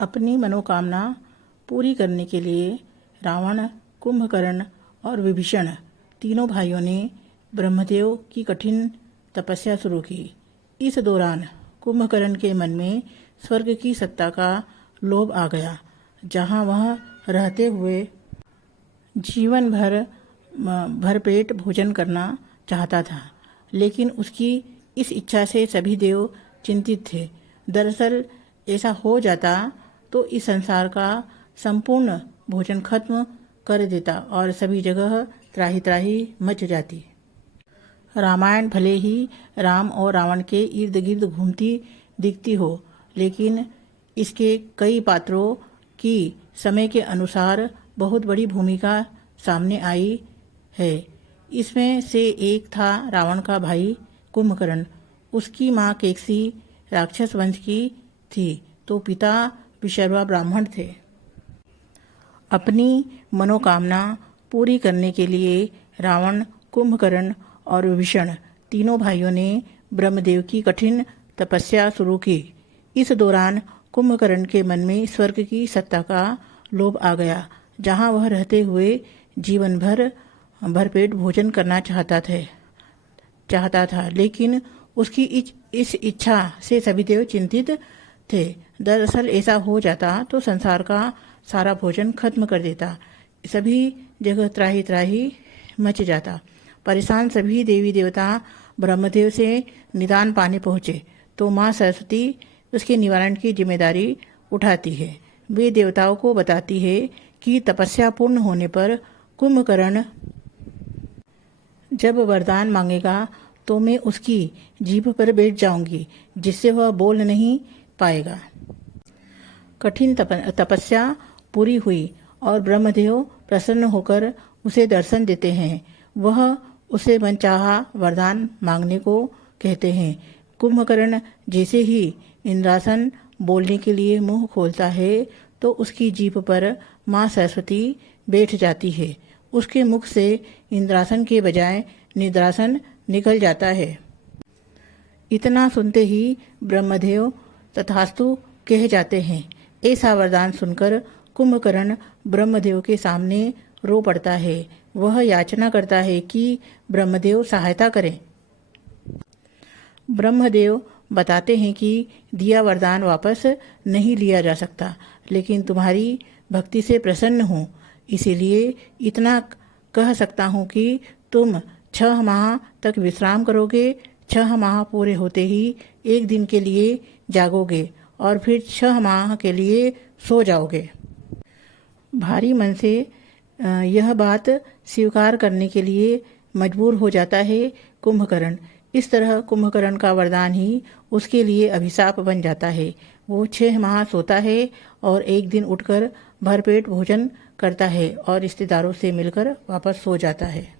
अपनी मनोकामना पूरी करने के लिए रावण, कुंभकर्ण और विभीषण तीनों भाइयों ने ब्रह्मदेव की कठिन तपस्या शुरू की। इस दौरान कुंभकर्ण के मन में स्वर्ग की सत्ता का लोभ आ गया, जहां वह रहते हुए जीवन भर भरपेट भोजन करना चाहता था। लेकिन उसकी इस इच्छा से सभी देव चिंतित थे। दरअसल ऐसा हो जाता तो इस संसार का संपूर्ण भोजन खत्म कर देता और सभी जगह त्राही त्राही मच जाती। रामायण भले ही राम और रावण के इर्द गिर्द घूमती दिखती हो, लेकिन इसके कई पात्रों की समय के अनुसार बहुत बड़ी भूमिका सामने आई है। इसमें से एक था रावण का भाई कुंभकर्ण। उसकी माँ केकसी राक्षस वंश की थी, तो पिता विशर्वा ब्राह्मण थे। अपनी मनोकामना पूरी करने के लिए रावण, कुंभकर्ण और विभीषण तीनों भाइयों ने ब्रह्मदेव की कठिन तपस्या शुरू की। इस दौरान कुंभकर्ण के मन में स्वर्ग की सत्ता का लोभ आ गया, जहां वह रहते हुए जीवन भर भरपेट भोजन करना चाहता था। लेकिन उसकी इस इच्छा से सभी देव चिंतित थे। दरअसल ऐसा हो जाता तो संसार का सारा भोजन खत्म कर देता। सभी जगह त्राही त्राही मच जाता। परेशान सभी देवी देवता ब्रह्मदेव से निदान पाने पहुँचे, तो माँ सरस्वती उसके निवारण की जिम्मेदारी उठाती है। वे देवताओं को बताती है कि तपस्या पूर्ण होने पर कुंभकर्ण जब वरदान मांगेगा तो मैं उसकी जीभ पर बैठ जाऊंगी, जिससे वह बोल नहीं पाएगा। कठिन तपस्या पूरी हुई और ब्रह्मदेव प्रसन्न होकर उसे दर्शन देते हैं। वह उसे मनचाहा वरदान मांगने को कहते हैं। कुंभकर्ण जैसे ही इंद्रासन बोलने के लिए मुंह खोलता है, तो उसकी जीभ पर माँ सरस्वती बैठ जाती है। उसके मुख से इंद्रासन के बजाय निद्रासन निकल जाता है। इतना सुनते ही ब्रह्मदेव तथास्तु कह जाते हैं। ऐसा वरदान सुनकर कुंभकर्ण ब्रह्मदेव के सामने रो पड़ता है। वह याचना करता है कि ब्रह्मदेव सहायता करें। ब्रह्मदेव बताते हैं कि दिया वरदान वापस नहीं लिया जा सकता, लेकिन तुम्हारी भक्ति से प्रसन्न हूँ, इसीलिए इतना कह सकता हूँ कि तुम 6 माह तक विश्राम करोगे। 6 माह पूरे होते ही एक दिन के लिए जागोगे और फिर 6 माह के लिए सो जाओगे। भारी मन से यह बात स्वीकार करने के लिए मजबूर हो जाता है कुंभकर्ण। इस तरह कुंभकर्ण का वरदान ही उसके लिए अभिशाप बन जाता है। वो 6 माह सोता है और एक दिन उठकर भरपेट भोजन करता है और रिश्तेदारों से मिलकर वापस सो जाता है।